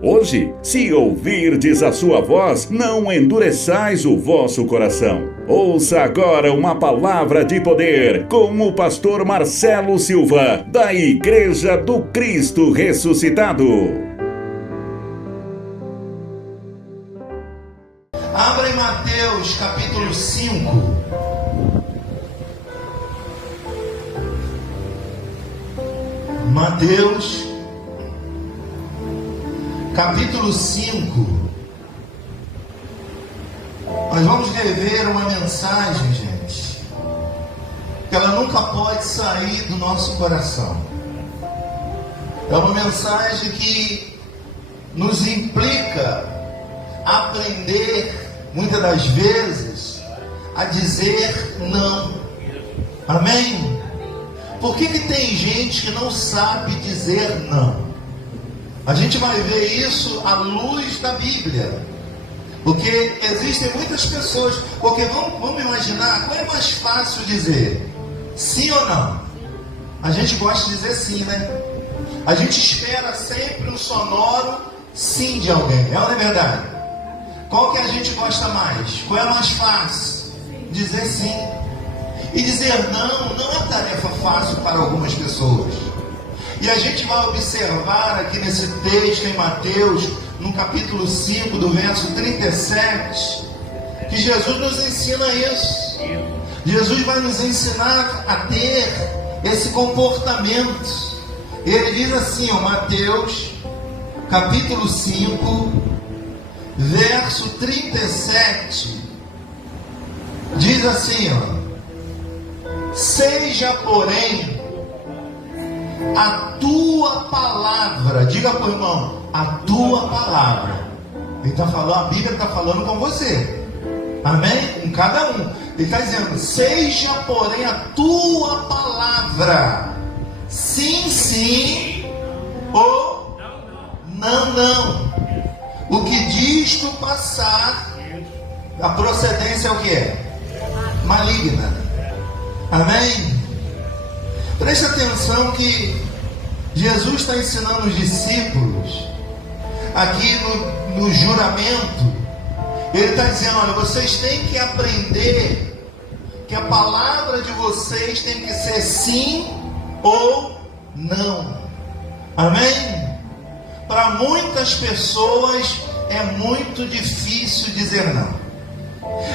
Hoje, se ouvirdes a sua voz, não endureçais o vosso coração. Ouça agora uma palavra de poder com o pastor Marcelo Silva, da Igreja do Cristo Ressuscitado. Abra em Mateus capítulo 5. Mateus capítulo 5. Nós vamos rever uma mensagem, gente, que ela nunca pode sair do nosso coração. É uma mensagem que nos implica aprender, muitas das vezes, a dizer não. Amém? Por que tem gente que não sabe dizer não? A gente vai ver isso à luz da Bíblia. Porque existem muitas pessoas. Porque vamos imaginar, qual é mais fácil dizer? Sim ou não? A gente gosta de dizer sim, né? A gente espera sempre um sonoro sim de alguém. É ou não é verdade? Qual que a gente gosta mais? Qual é mais fácil? Dizer sim. E dizer não é tarefa fácil para algumas pessoas. E a gente vai observar aqui nesse texto em Mateus, no capítulo 5, do verso 37, que Jesus nos ensina isso. Jesus vai nos ensinar a ter esse comportamento. Ele diz assim, Mateus, capítulo 5, verso 37, diz assim, seja, porém, a tua palavra, diga para o irmão, a tua palavra. Ele está falando, a Bíblia está falando com você, amém? Com cada um. Ele está dizendo, seja, porém, a tua palavra, sim, sim, ou não, não. O que diz tu passar, a procedência é o que? Maligna. Amém? Preste atenção que Jesus está ensinando os discípulos aqui no juramento. Ele está dizendo, olha, vocês têm que aprender que a palavra de vocês tem que ser sim ou não. Amém? Para muitas pessoas é muito difícil dizer não.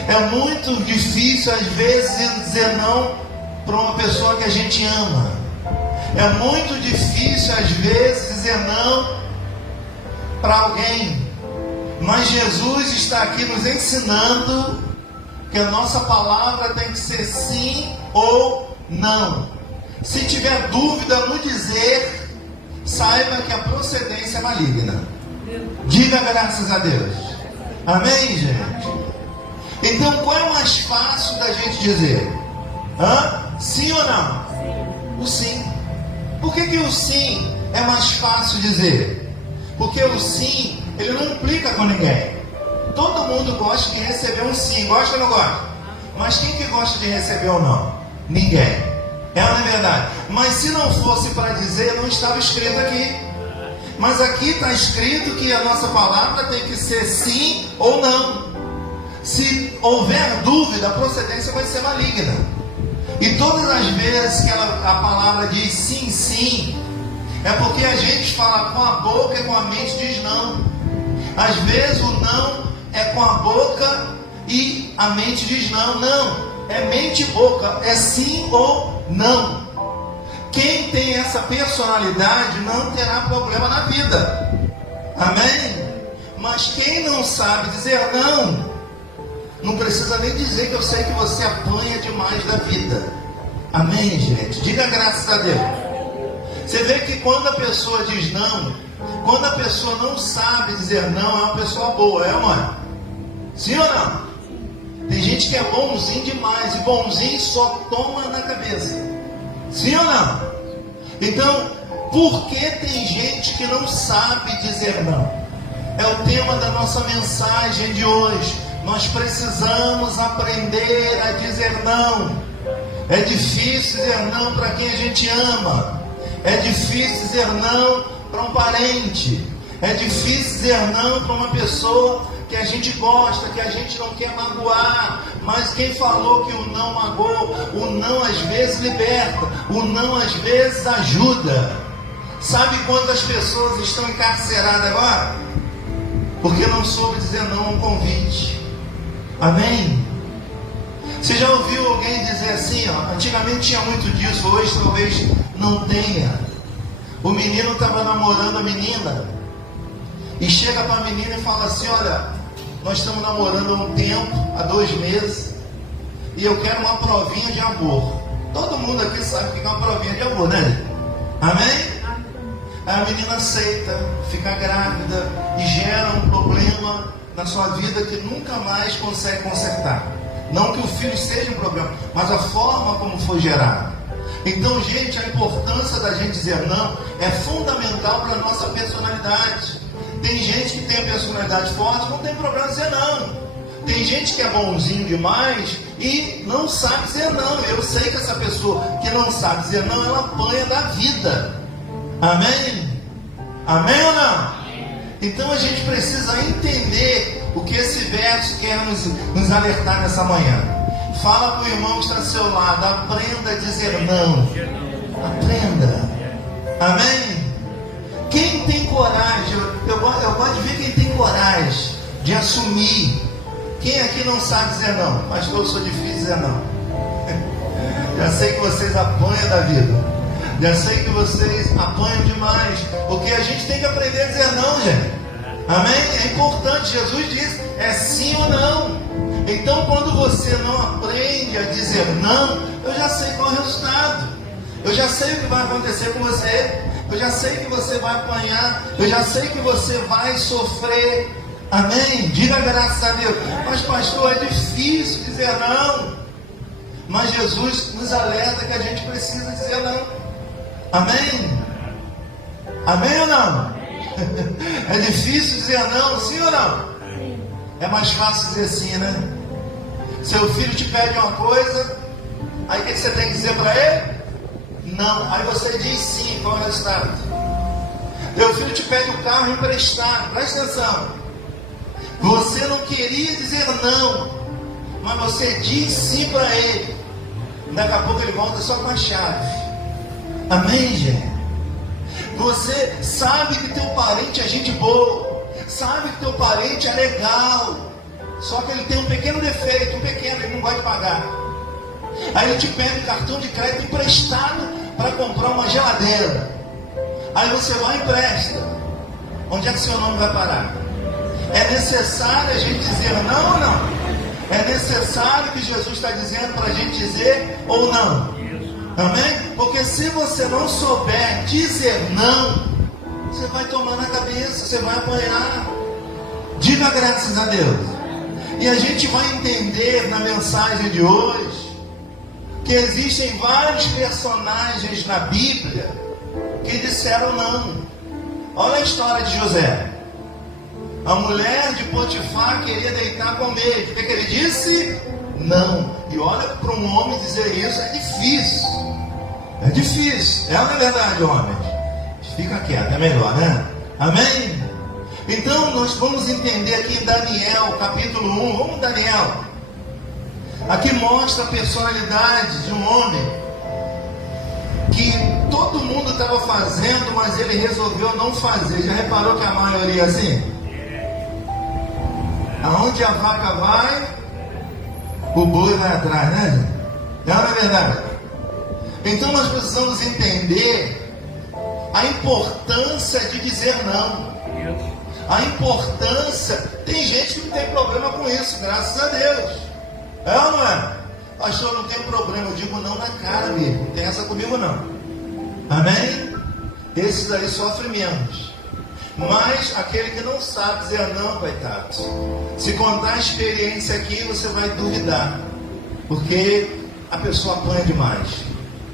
É muito difícil às vezes dizer não para uma pessoa que a gente ama. É muito difícil às vezes dizer não para alguém. Mas Jesus está aqui nos ensinando que a nossa palavra tem que ser sim ou não. Se tiver dúvida no dizer, saiba que a procedência é maligna. Diga graças a Deus. Amém, gente? Então, qual é mais fácil da gente dizer? Sim ou não? O sim. Por que o sim é mais fácil dizer? Porque o sim, ele não implica com ninguém. Todo mundo gosta de receber um sim. Gosta ou não gosta? Mas quem que gosta de receber ou não? Ninguém. É ou não é verdade? Mas se não fosse para dizer, não estava escrito aqui. Mas aqui está escrito que a nossa palavra tem que ser sim ou não. Se houver dúvida, a procedência vai ser maligna. E todas as vezes que a palavra diz sim, sim, é porque a gente fala com a boca e com a mente diz não. Às vezes o não é com a boca e a mente diz não. Não, é mente e boca, é sim ou não. Quem tem essa personalidade não terá problema na vida. Amém? Mas quem não sabe dizer não precisa nem dizer que eu sei que você apanha demais da vida. Amém, gente? Diga graças a Deus. Você vê que quando a pessoa diz não, quando a pessoa não sabe dizer não, é uma pessoa boa, é, mãe? Sim ou não? Tem gente que é bonzinho demais, e bonzinho só toma na cabeça. Sim ou não? Então, por que tem gente que não sabe dizer não? É o tema da nossa mensagem de hoje. Nós precisamos aprender a dizer não. É difícil dizer não para quem a gente ama. É difícil dizer não para um parente. É difícil dizer não para uma pessoa que a gente gosta, que a gente não quer magoar. Mas quem falou que o não magoa? O não às vezes liberta, o não às vezes ajuda. Sabe quantas pessoas estão encarceradas agora? Porque não soube dizer não a um convite. Amém? Você já ouviu alguém dizer assim, ó, antigamente tinha muito disso, hoje talvez não tenha. O menino estava namorando a menina e chega para a menina e fala assim: olha, nós estamos namorando há um tempo, há 2 meses, e eu quero uma provinha de amor. Todo mundo aqui sabe o que é uma provinha de amor, né? Amém? Aí a menina aceita, fica grávida e gera um problema na sua vida que nunca mais consegue consertar. Não que o filho seja um problema, mas a forma como foi gerado. Então, gente, a importância da gente dizer não é fundamental para a nossa personalidade. Tem gente que tem a personalidade forte, não tem problema dizer não. Tem gente que é bonzinho demais e não sabe dizer não. Eu sei que essa pessoa que não sabe dizer não, ela apanha da vida. Amém? Amém ou não? Então a gente precisa entender o que esse verso quer nos alertar nessa manhã. Fala para o irmão que está ao seu lado: aprenda a dizer não. Aprenda. Amém? Quem tem coragem, eu gosto de ver quem tem coragem de assumir. Quem aqui não sabe dizer não? Pastor, eu sou difícil dizer não. Já sei que vocês apanham da vida. Já sei que vocês apanham demais. Porque a gente tem que aprender a dizer não, gente. Amém? É importante. Jesus diz: é sim ou não. Então, quando você não aprende a dizer não, eu já sei qual é o resultado. Eu já sei o que vai acontecer com você. Eu já sei que você vai apanhar. Eu já sei que você vai sofrer. Amém? Diga graças a Deus. Mas pastor, é difícil dizer não. Mas Jesus nos alerta que a gente precisa dizer não. Amém? Amém ou não? É difícil dizer não, sim ou não? É mais fácil dizer sim, né? Seu filho te pede uma coisa, aí o que você tem que dizer para ele? Não. Aí você diz sim, qual é o resultado? Teu filho te pede o carro emprestado, presta atenção. Você não queria dizer não, mas você diz sim para ele. Daqui a pouco ele volta só com a chave. Amém, gente? Você sabe que teu parente é gente boa, sabe que teu parente é legal, só que ele tem um pequeno defeito, ele não gosta de pagar. Aí ele te pede um cartão de crédito emprestado para comprar uma geladeira. Aí você vai e empresta. Onde é que seu nome vai parar? É necessário a gente dizer não ou não? É necessário que Jesus está dizendo para a gente dizer ou não? Amém? Porque se você não souber dizer não, você vai tomar na cabeça, você vai apanhar. Diga graças a Deus. E a gente vai entender na mensagem de hoje que existem vários personagens na Bíblia que disseram não. Olha a história de José. A mulher de Potifar queria deitar com ele. O que ele disse? Não. E olha, para um homem dizer isso é difícil. É difícil. É ou não é verdade, homem? Fica quieto, é melhor, né? Amém? Então nós vamos entender aqui em Daniel, capítulo 1. Vamos, Daniel. Aqui mostra a personalidade de um homem que todo mundo estava fazendo, mas ele resolveu não fazer. Já reparou que a maioria é assim? Aonde a vaca vai, o boi vai atrás, né? Não é verdade? Então nós precisamos entender a importância de dizer não. A importância. Tem gente que não tem problema com isso, graças a Deus. É ou não é? Pastor, não tem problema. Eu digo não na cara, amigo. Não tem essa comigo não. Amém? Esses aí sofrem menos. Mas aquele que não sabe dizer não, coitado, se contar a experiência aqui, você vai duvidar, porque a pessoa apanha demais.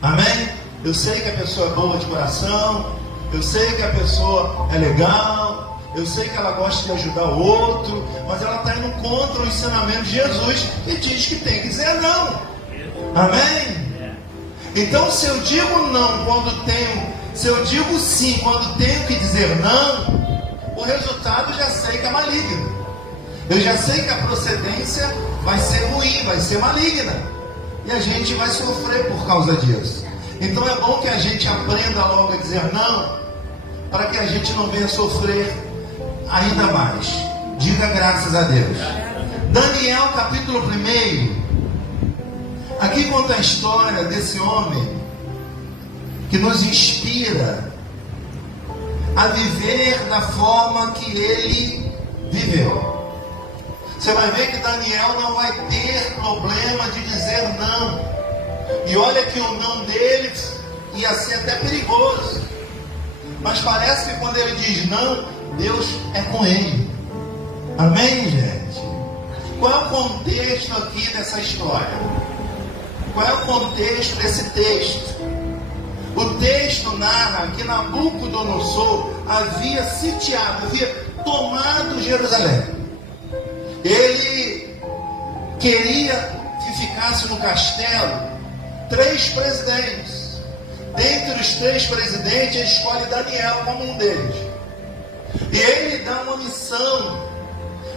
Amém? Eu sei que a pessoa é boa de coração, eu sei que a pessoa é legal, eu sei que ela gosta de ajudar o outro, mas ela está indo contra o ensinamento de Jesus, que diz que tem que dizer não. Amém? Então, se eu digo não quando tenho, se eu digo sim quando tenho que dizer não, o resultado já sei que é maligno. Eu já sei que a procedência vai ser ruim, vai ser maligna. E a gente vai sofrer por causa disso. Então é bom que a gente aprenda logo a dizer não, para que a gente não venha sofrer ainda mais. Diga graças a Deus. Daniel capítulo 1. Aqui conta a história desse homem que nos inspira a viver da forma que ele viveu. Você vai ver que Daniel não vai ter problema de dizer não. E olha que o não dele ia ser até perigoso. Mas parece que quando ele diz não, Deus é com ele. Amém, gente? Qual é o contexto aqui dessa história? Qual é o contexto desse texto? O texto narra que Nabucodonosor havia sitiado, havia tomado Jerusalém. Ele queria que ficasse no castelo 3 presidentes. Dentre os 3 presidentes, ele escolhe Daniel como um deles. E ele dá uma missão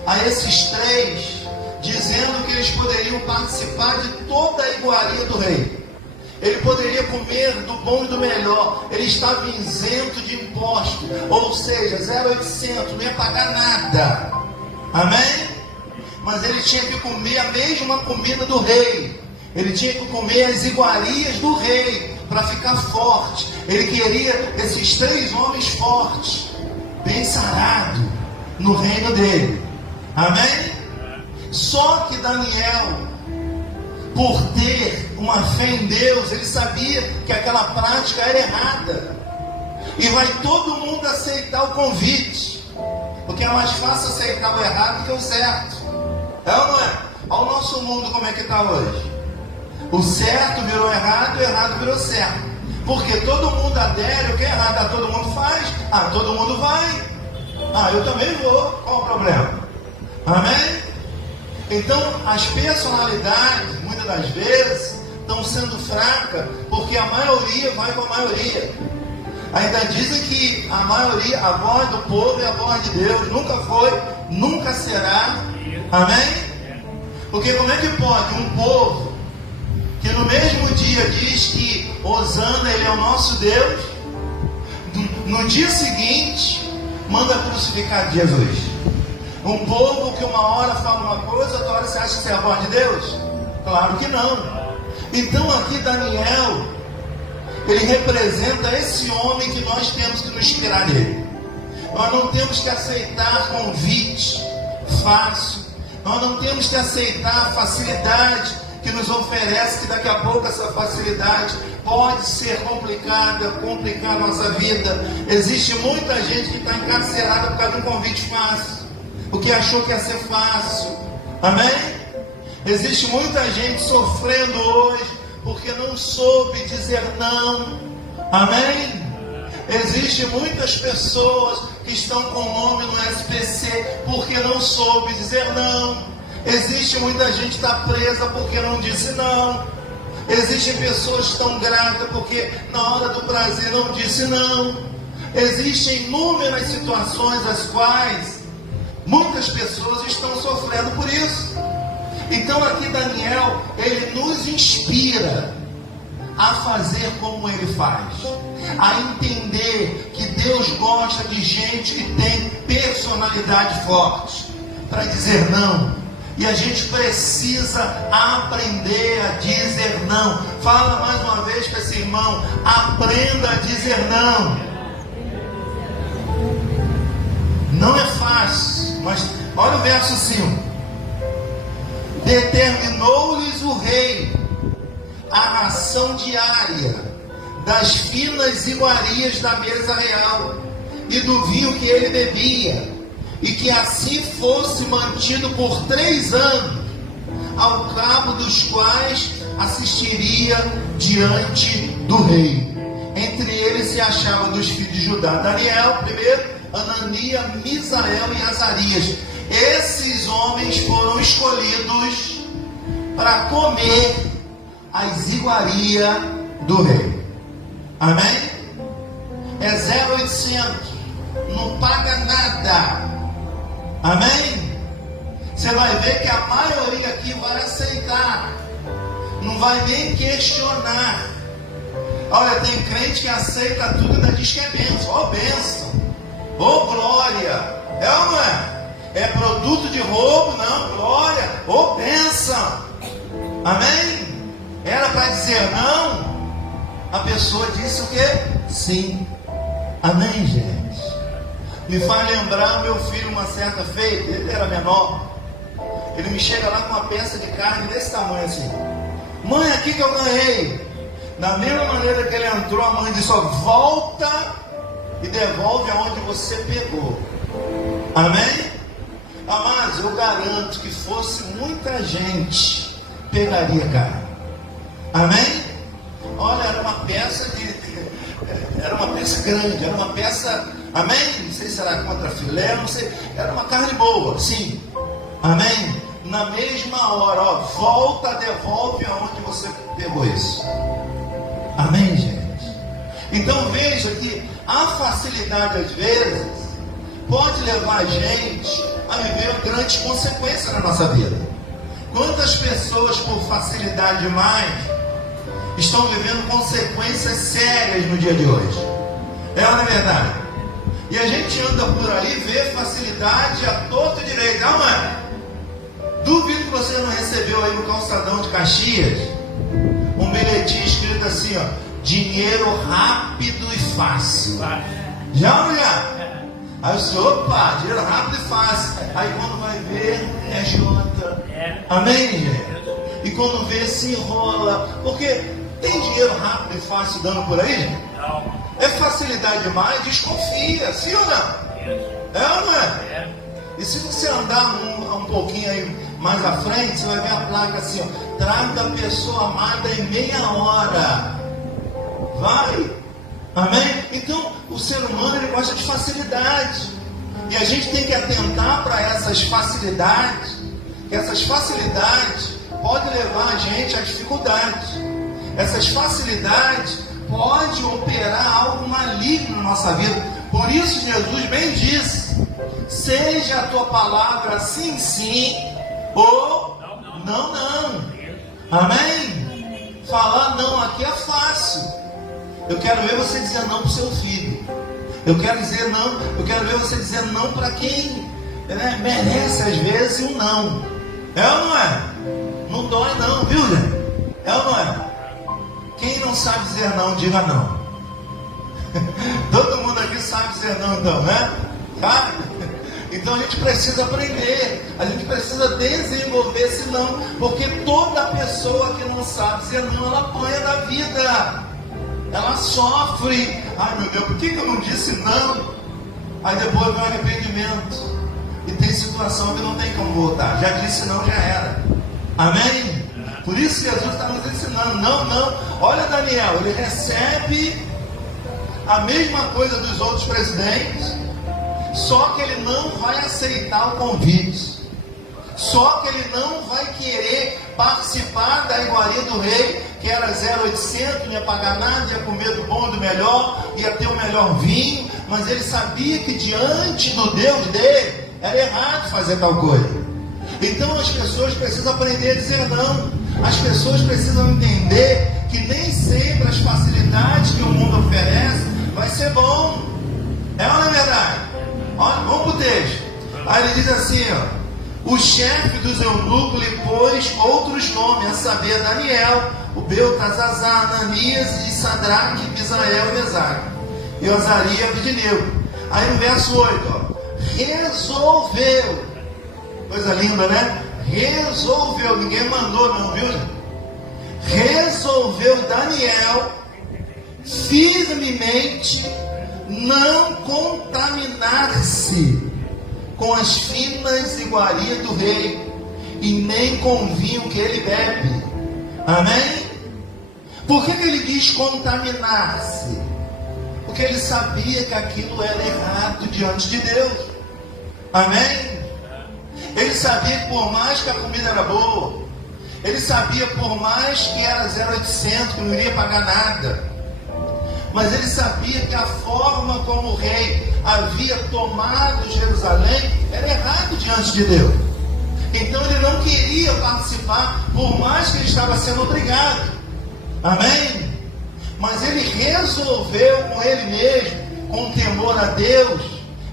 a esses 3, dizendo que eles poderiam participar de toda a iguaria do rei. Ele poderia comer do bom e do melhor. Ele estava isento de imposto, ou seja, 0,800, não ia pagar nada. Amém? Mas ele tinha que comer a mesma comida do rei. Ele tinha que comer as iguarias do rei para ficar forte. Ele queria esses 3 homens fortes, bem sarados no reino dele. Amém? Só que Daniel, por ter uma fé em Deus, ele sabia que aquela prática era errada. E vai todo mundo aceitar o convite, porque é mais fácil aceitar o errado que o certo. É ou não é? Olha o nosso mundo como é que está hoje. O certo virou errado e o errado virou certo. Porque todo mundo adere, o que é errado todo mundo faz. Todo mundo vai. Eu também vou. Qual o problema? Amém? Então as personalidades, muitas das vezes, estão sendo fracas, porque a maioria vai com a maioria. Ainda dizem que a maioria, a voz do povo é a voz de Deus. Nunca foi, nunca será. Amém? Porque como é que pode um povo que no mesmo dia diz que Hosana, ele é o nosso Deus, no dia seguinte manda crucificar Jesus? Um povo que uma hora fala uma coisa, outra hora você acha que é a voz de Deus? Claro que não. Então aqui Daniel, ele representa esse homem que nós temos que nos inspirar nele. Nós não temos que aceitar convite fácil. Nós não temos que aceitar a facilidade que nos oferece, que daqui a pouco essa facilidade pode ser complicada, complicar a nossa vida. Existe muita gente que está encarcerada por causa de um convite fácil, porque achou que ia ser fácil. Amém? Existe muita gente sofrendo hoje porque não soube dizer não. Amém? Existem muitas pessoas que estão com nome no SPC porque não soube dizer não. Existe muita gente que está presa porque não disse não. Existem pessoas que estão grávidas porque na hora do prazer não disse não. Existem inúmeras situações as quais muitas pessoas estão sofrendo por isso. Então aqui Daniel, ele nos inspira a fazer como ele faz, a entender que Deus gosta de gente que tem personalidade forte para dizer não. E a gente precisa aprender a dizer não. Fala mais uma vez para esse irmão: aprenda a dizer não. Não é fácil, mas olha o verso 5. Determinou-lhes o rei a ração diária das finas iguarias da mesa real e do vinho que ele bebia, e que assim fosse mantido por 3 anos, ao cabo dos quais assistiria diante do rei. Entre eles se achavam dos filhos de Judá Daniel, primeiro, Anania, Misael e Azarias. Esses homens foram escolhidos para comer as iguarias do rei. Amém? É 0,800. não paga nada. Amém? Você vai ver que a maioria aqui vai aceitar, não vai nem questionar. Olha, tem crente que aceita tudo e ainda diz que é bênção. Ó bênção, ó glória. É ou não é? É produto de roubo? Não, glória, ó bênção. Amém? Era para dizer não, a pessoa disse o quê? Sim. Amém, gente? Me faz lembrar meu filho uma certa feita, ele era menor. Ele me chega lá com uma peça de carne desse tamanho assim. Mãe, aqui que eu ganhei. Da mesma maneira que ele entrou, a mãe disse: ó, volta e devolve aonde você pegou. Amém? Amados, eu garanto que fosse muita gente, pegaria carne. Amém? Olha, era uma peça grande, era uma peça, amém? Não sei se era contra filé, não sei, era uma carne boa, sim. Amém? Na mesma hora, ó, volta, devolve aonde você pegou isso. Amém, gente? Então veja que a facilidade às vezes pode levar a gente a viver grandes consequências na nossa vida. Quantas pessoas por facilidade demais estão vivendo consequências sérias no dia de hoje? É ou não é verdade? E a gente anda por aí, vê facilidade a torto e direito, não é? Duvido que você não recebeu aí no calçadão de Caxias um bilhetinho escrito assim, ó: dinheiro rápido e fácil. Já ou não já? Aí você, opa, dinheiro rápido e fácil. Aí quando vai ver, é Jota. Amém, gente? E quando vê, se enrola. Porque tem dinheiro rápido e fácil dando por aí, gente? Não. É facilidade demais, desconfia, sim ou não? É ou não é? E se você andar um pouquinho aí mais à frente, você vai ver a placa assim, ó: traga a pessoa amada em meia hora. Vai. Amém? Então, o ser humano, ele gosta de facilidade. E a gente tem que atentar para essas facilidades. Que essas facilidades podem levar a gente à dificuldade. Essas facilidades podem operar algo maligno na nossa vida. Por isso Jesus bem disse: seja a tua palavra sim, sim, ou não, não. Amém? Falar não aqui é fácil. Eu quero ver você dizer não para o seu filho. Eu quero dizer não. Eu quero ver você dizer não para quem merece às vezes um não. É ou não é? Não dói não, viu, gente? É ou não é? Quem não sabe dizer não, diga não. Todo mundo aqui sabe dizer não, então, né? Tá? Então a gente precisa aprender, a gente precisa desenvolver esse não, porque toda pessoa que não sabe dizer não, ela apanha da vida, ela sofre. Ai meu Deus, por que eu não disse não? Aí depois vem o arrependimento, e tem situação que não tem como voltar. Já disse não, já era. Amém? Por isso Jesus está nos ensinando, não. Olha Daniel, ele recebe a mesma coisa dos outros presidentes, só que ele não vai aceitar o convite, só que ele não vai querer participar da iguaria do rei, que era 0,800, não ia pagar nada, ia comer do bom e do melhor, ia ter o melhor vinho, mas ele sabia que diante do Deus dele era errado fazer tal coisa. Então as pessoas precisam aprender a dizer não. As pessoas precisam entender que nem sempre as facilidades que o mundo oferece vai ser bom. É ou não é verdade? Olha, vamos para o texto. Aí ele diz assim, ó: o chefe dos eunucos lhe pôs outros nomes, a saber, Daniel, o Beltesazar, Ananias e Sadraque, Misael e Mesaque, e Azarias e Abednego. Aí no verso 8, ó: resolveu. Coisa linda, né? Resolveu, ninguém mandou não, viu? Resolveu Daniel firmemente não contaminar-se com as finas iguarias do rei, e nem com o vinho que ele bebe. Amém? Por que ele diz contaminar-se? Porque ele sabia que aquilo era errado diante de Deus. Amém? Ele sabia que por mais que a comida era boa, ele sabia por mais que era 0,800, que não iria pagar nada, mas ele sabia que a forma como o rei havia tomado Jerusalém era errado diante de Deus. Então ele não queria participar, por mais que ele estava sendo obrigado. Amém? Mas ele resolveu com ele mesmo, com temor a Deus,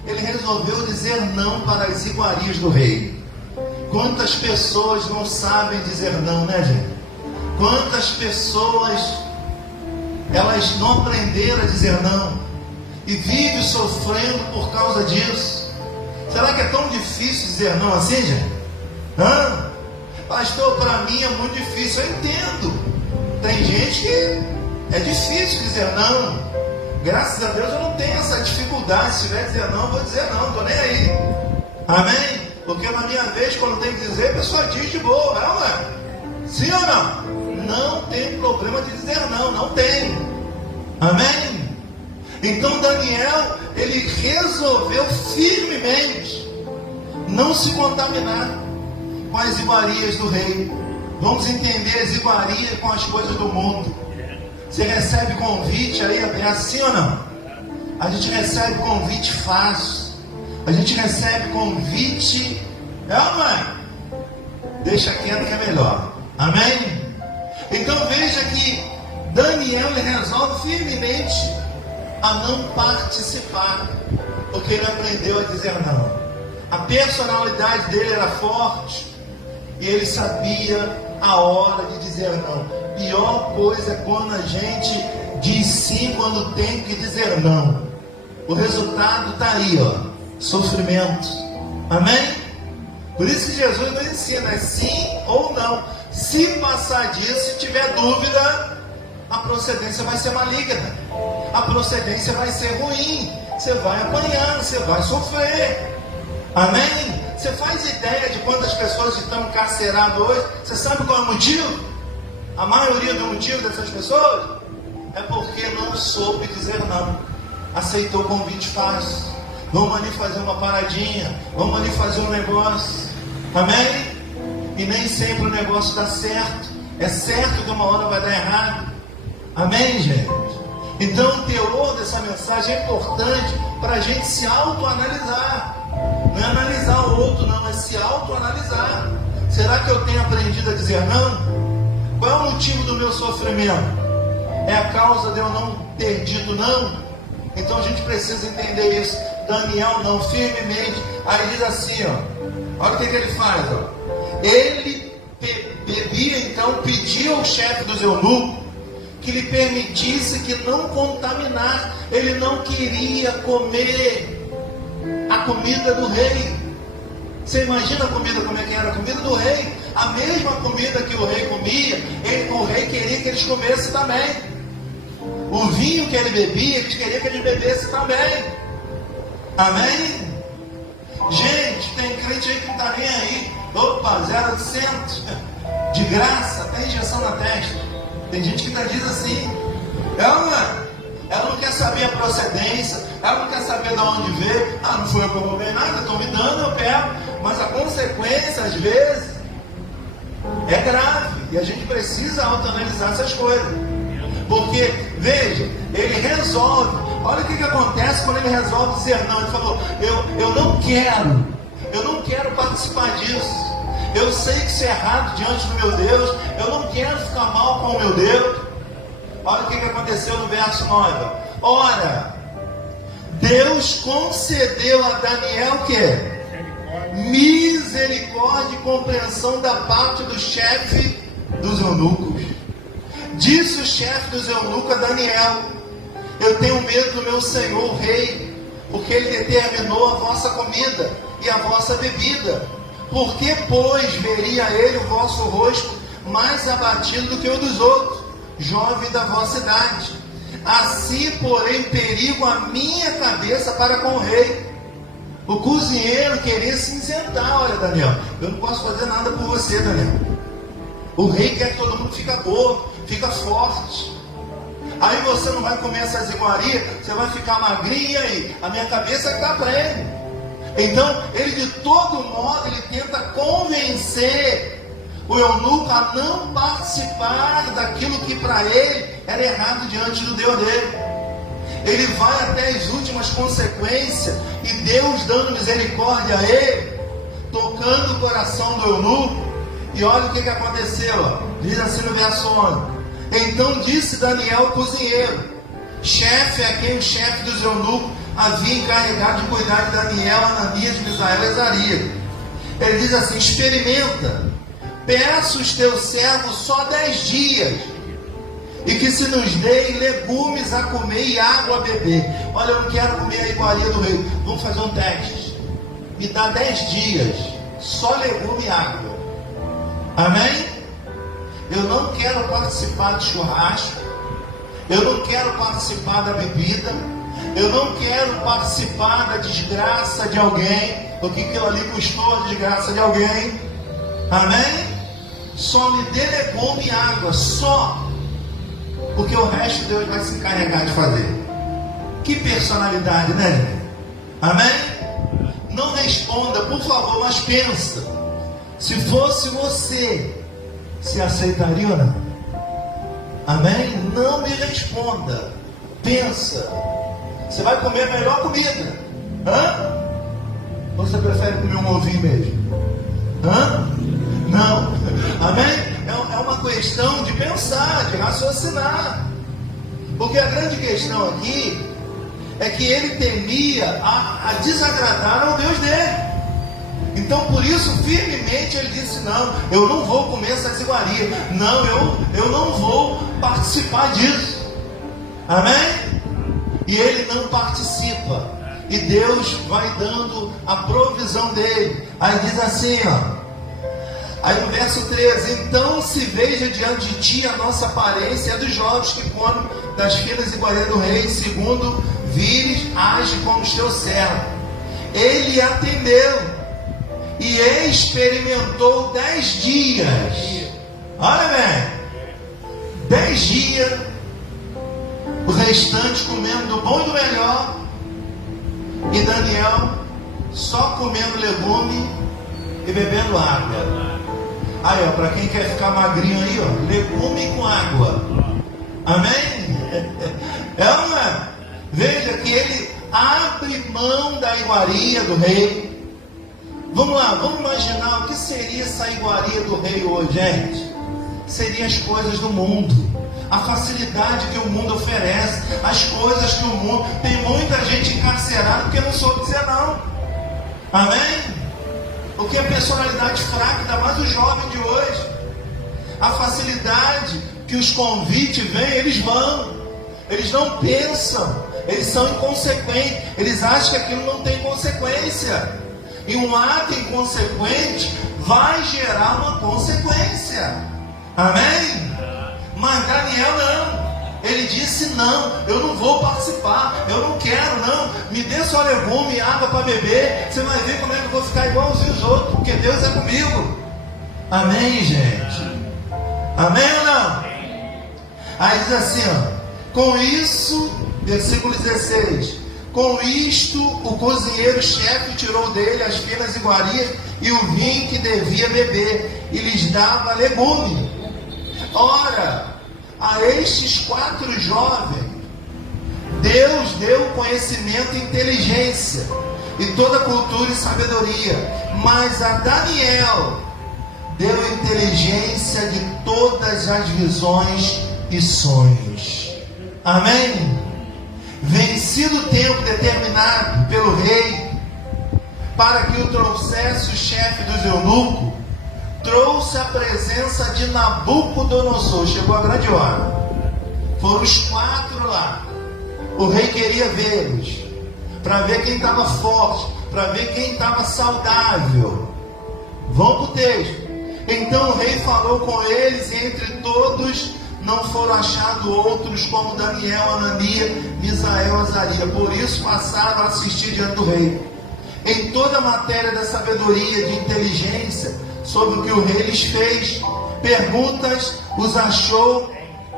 ele resolveu dizer não para as iguarias do rei. Quantas pessoas não sabem dizer não, né, gente? Quantas pessoas, elas não aprenderam a dizer não e vivem sofrendo por causa disso. Será que é tão difícil dizer não assim, gente? Pastor, para mim é muito difícil. Eu entendo. Tem gente que é difícil dizer não. Graças a Deus eu não tenho essa dificuldade. Se tiver dizer não, eu vou dizer não, estou nem aí. Amém? Porque na minha vez, quando tem que dizer, a pessoa diz de boa, não é? Sim ou não? Não tem problema de dizer não, não tem. Amém? Então Daniel, ele resolveu firmemente não se contaminar com as iguarias do rei. Vamos entender as iguarias com as coisas do mundo. Você recebe convite aí aberto, sim ou não? A gente recebe convite fácil. A gente recebe convite, mãe? Deixa quieto que é melhor. Amém? Então veja que Daniel ele resolve firmemente a não participar, porque ele aprendeu a dizer não. A personalidade dele era forte e ele sabia a hora de dizer não. Pior coisa é quando a gente diz sim quando tem que dizer não. O resultado está aí, ó. Sofrimento. Amém? Por isso que Jesus nos ensina, é sim ou não. Se passar disso, se tiver dúvida, a procedência vai ser maligna. A procedência vai ser ruim. Você vai apanhar, você vai sofrer. Amém? Você faz ideia de quantas pessoas estão encarceradas hoje? Você sabe qual é o motivo? A maioria do motivo dessas pessoas é porque não soube dizer não. Aceitou o convite fácil. Vamos ali fazer uma paradinha. Vamos ali fazer um negócio. Amém? E nem sempre o negócio dá certo. É certo que uma hora vai dar errado. Amém, gente? Então o teor dessa mensagem é importante para a gente se autoanalisar. Não é analisar o outro, não. É se autoanalisar. Será que eu tenho aprendido a dizer não? Qual é o motivo do meu sofrimento? É a causa de eu não ter dito não? Então a gente precisa entender isso. Daniel não, firmemente. Aí diz assim, ó. Olha o que ele faz, ó. Ele bebia, então, pedia ao chefe dos eunucos que lhe permitisse que não contaminar. Ele não queria comer a comida do rei. Você imagina a comida, como é que era a comida do rei? A mesma comida que o rei comia, o rei queria que eles comessem também. O vinho que ele bebia, eles queriam que eles bebessem também. Amém? Gente, tem crente aí que não está nem aí. Opa, 0,800 de graça, até injeção na testa. Tem gente que diz assim. Ela não quer saber a procedência, ela não quer saber de onde veio. Não foi eu que eu roubei nada, estão me dando, eu pego. Mas a consequência, às vezes, é grave. E a gente precisa autoanalisar essas coisas. Porque, veja, ele resolve. Olha o que acontece quando ele resolve dizer não. Ele falou, eu não quero participar disso. Eu sei que isso é errado diante do meu Deus. Eu não quero ficar mal com o meu Deus. Olha o que aconteceu no verso 9. Ora, Deus concedeu a Daniel o quê? Misericórdia e compreensão da parte do chefe dos eunucos. Disse o chefe dos eunucos a Daniel: eu tenho medo do meu senhor, o rei, porque ele determinou a vossa comida e a vossa bebida. Por que, pois, veria ele o vosso rosto mais abatido do que o dos outros, jovem da vossa idade? Assim, porém, perigo a minha cabeça para com o rei. O cozinheiro queria se isentar. Olha, Daniel, eu não posso fazer nada por você, Daniel. O rei quer que todo mundo fique boa, fica forte. Aí você não vai comer essas iguarias, você vai ficar magrinho, e aí? A minha cabeça está para ele. Então, ele de todo modo, ele tenta convencer o eunuco a não participar daquilo que para ele era errado diante do Deus dele. Ele vai até as últimas consequências, e Deus dando misericórdia a ele, tocando o coração do eunuco. E olha o que aconteceu, ó. Diz assim no verso 11: então disse Daniel, o cozinheiro, chefe a quem o chefe dos eunucos havia encarregado de cuidar de Daniel, Ananias, Misael e Azarias. Ele diz assim: experimenta, peço os teus servos só 10 dias, e que se nos deem legumes a comer e água a beber. Olha, eu não quero comer a iguaria do rei. Vamos fazer um teste. Me dá 10 dias, só legume e água. Amém? Eu não quero participar do churrasco. Eu não quero participar da bebida. Eu não quero participar da desgraça de alguém. O que aquilo ali custou, a desgraça de alguém. Amém? Só me dê legume e água, só. Porque o resto Deus vai se encarregar de fazer. Que personalidade, né? Amém? Não responda, por favor, mas pensa. Se fosse você, se aceitaria ou não? Amém? Não me responda. Pensa. Você vai comer a melhor comida. Hã? Ou você prefere comer um ovinho mesmo? Hã? Não. Amém? É uma questão de pensar, de raciocinar. Porque a grande questão aqui é que ele temia a desagradar ao Deus dele. Então por isso firmemente ele disse: não, eu não vou comer essas iguarias. Não, eu não vou participar disso. Amém? E ele não participa. E Deus vai dando a provisão dele. Aí diz assim, ó. Aí no verso 13: então se veja diante de ti a nossa aparência, a dos jovens que comem das finas iguarias do rei, segundo vires, age como os teus servos. Ele atendeu e experimentou 10 dias. Olha bem, 10 dias, o restante comendo do bom e do melhor, e Daniel só comendo legume e bebendo água. Aí, ó, para quem quer ficar magrinho aí, ó, legume com água. Amém? É ou não é? Veja que ele abre mão da iguaria do rei. Vamos lá, vamos imaginar o que seria essa iguaria do rei hoje, gente. Seria as coisas do mundo, a facilidade que o mundo oferece, as coisas que o mundo... Tem muita gente encarcerada porque não soube dizer não. Amém? Porque a personalidade fraca, ainda mais o jovem de hoje, a facilidade que os convites vêm, eles vão, eles não pensam, eles são inconsequentes, eles acham que aquilo não tem consequência, e um ato inconsequente vai gerar uma consequência. Amém? Mas Daniel não. Ele disse: não, eu não vou participar, eu não quero, não. Me dê só legume e água para beber. Você vai ver como é que eu vou ficar igualzinho os outros, porque Deus é comigo. Amém, gente? Amém ou não? Aí diz assim, ó: com isso, versículo 16: com isto o cozinheiro-chefe tirou dele as finas iguarias e o vinho que devia beber, e lhes dava legume. Ora, a estes 4 jovens, Deus deu conhecimento e inteligência, e toda cultura e sabedoria. Mas a Daniel deu inteligência de todas as visões e sonhos. Amém? Vencido o tempo determinado pelo rei, para que o trouxesse o chefe dos eunucos, trouxe a presença de Nabucodonosor. Chegou a grande hora. Foram os 4 lá. O rei queria vê-los, para ver quem estava forte, para ver quem estava saudável. Vamos para o texto. Então o rei falou com eles, e entre todos não foram achados outros como Daniel, Ananias, Misael e Azarias. Por isso passaram a assistir diante do rei. Em toda a matéria da sabedoria, de inteligência, sobre o que o rei lhes fez, perguntas os achou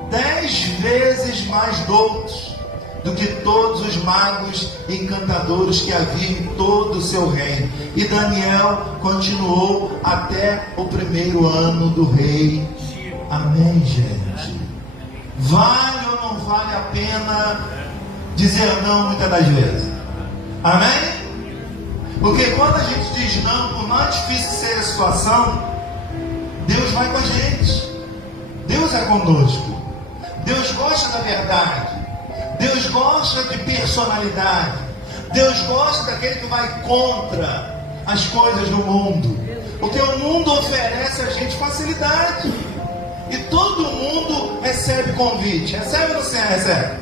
10 vezes mais doutos do que todos os magos e encantadores que havia em todo o seu reino. E Daniel continuou até o 1º ano do rei. Amém, gente? Vale ou não vale a pena dizer não muitas das vezes. Amém? Porque quando a gente diz não, por mais difícil que seja a situação, Deus vai com a gente. Deus é conosco. Deus gosta da verdade. Deus gosta de personalidade. Deus gosta daquele que vai contra as coisas do mundo. Porque o mundo oferece a gente facilidade. E todo mundo recebe convite. Recebe ou não recebe?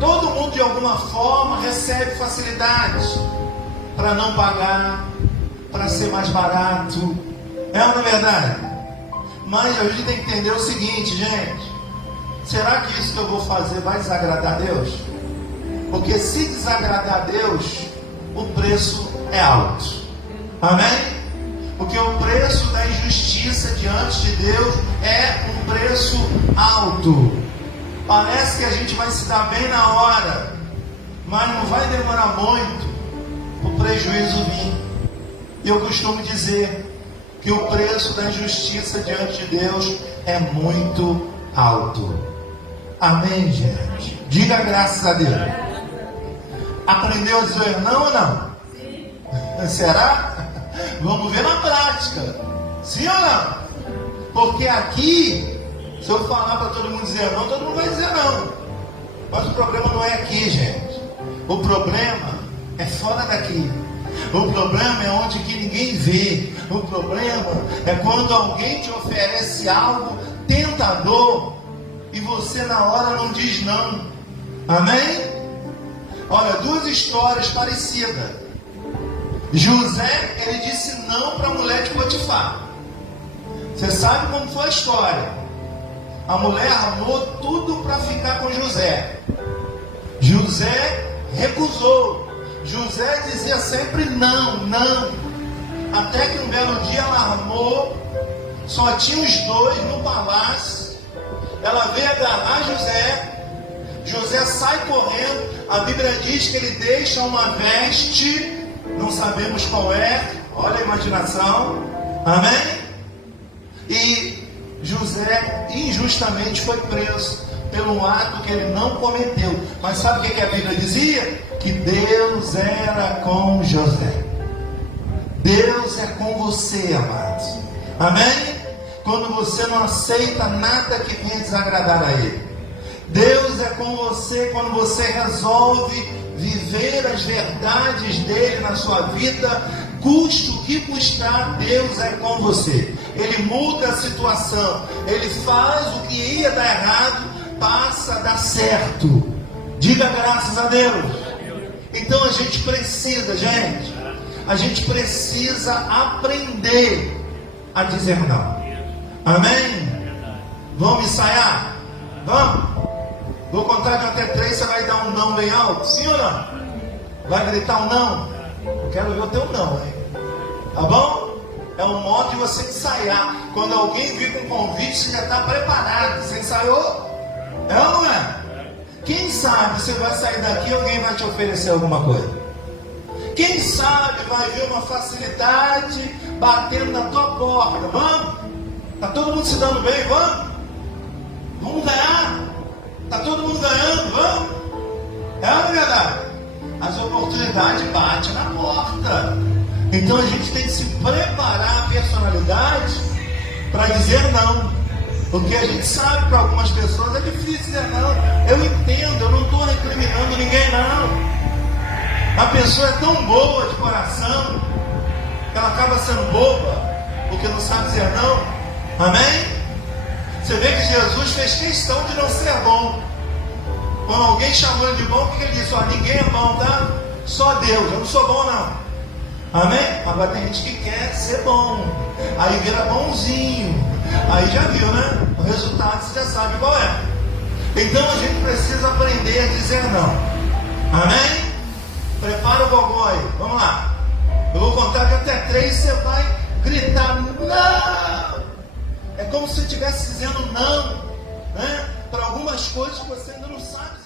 Todo mundo de alguma forma recebe facilidades para não pagar, para ser mais barato. É ou não é verdade? Mas a gente tem que entender o seguinte, gente. Será que isso que eu vou fazer vai desagradar a Deus? Porque se desagradar a Deus, o preço é alto. Amém? Porque o preço da injustiça diante de Deus é um preço alto. Parece que a gente vai se dar bem na hora, mas não vai demorar muito para o prejuízo vir. E eu costumo dizer que o preço da injustiça diante de Deus é muito alto. Amém, gente? Diga graças a Deus. Aprendeu a dizer não ou não? Será? Vamos ver na prática. Sim ou não? Porque aqui, se eu falar para todo mundo dizer não, todo mundo vai dizer não. Mas o problema não é aqui, gente. O problema é fora daqui. O problema é onde que ninguém vê. O problema é quando alguém te oferece algo tentador e você na hora não diz não. Amém? Olha, duas histórias parecidas. José, ele disse não para a mulher de Potifar. Você sabe como foi a história? A mulher armou tudo para ficar com José. José recusou. José dizia sempre não, não. Até que um belo dia ela armou, só tinha os dois no palácio. Ela veio agarrar José. José sai correndo. A Bíblia diz que ele deixa uma veste, não sabemos qual é, olha a imaginação, amém? E José injustamente foi preso pelo ato que ele não cometeu. Mas sabe o que a Bíblia dizia? Que Deus era com José. Deus é com você, amados. Amém? Quando você não aceita nada que venha desagradar a Ele. Deus é com você quando você resolve viver as verdades dele na sua vida, custe o que custar. Deus é com você. Ele muda a situação. Ele faz o que ia dar errado, passa a dar certo. Diga graças a Deus. Então a gente precisa, gente, a gente precisa aprender a dizer não. Amém? Vamos ensaiar? Vamos? Vou contar de até 3, você vai dar um não bem alto? Sim ou não? Vai gritar um não? Eu quero ver o teu não, hein? Tá bom? É um modo de você ensaiar. Quando alguém vir com um convite, você já está preparado. Você ensaiou? É ou não é? Quem sabe você vai sair daqui e alguém vai te oferecer alguma coisa? Quem sabe vai vir uma facilidade batendo na tua porta? Vamos? Está todo mundo se dando bem? Vamos? Vamos ganhar? Está todo mundo ganhando? Vamos? É ou não é verdade? As oportunidades batem na porta. Então a gente tem que se preparar a personalidade para dizer não. Porque a gente sabe que para algumas pessoas é difícil dizer não. Eu entendo, eu não estou recriminando ninguém não. A pessoa é tão boa de coração que ela acaba sendo boba porque não sabe dizer não. Amém? Você vê que Jesus fez questão de não ser bom. Quando alguém chamou ele de bom, o que ele disse? Ó, ninguém é bom, tá? Só Deus, eu não sou bom não. Amém? Agora tem gente que quer ser bom, aí vira bonzinho, aí já viu, né? O resultado você já sabe qual é. Então a gente precisa aprender a dizer não. Amém? Prepara o gogó aí, vamos lá. Eu vou contar de até 3 e você vai gritar não. É como se você estivesse dizendo não, né? Para algumas coisas que você ainda não sabe.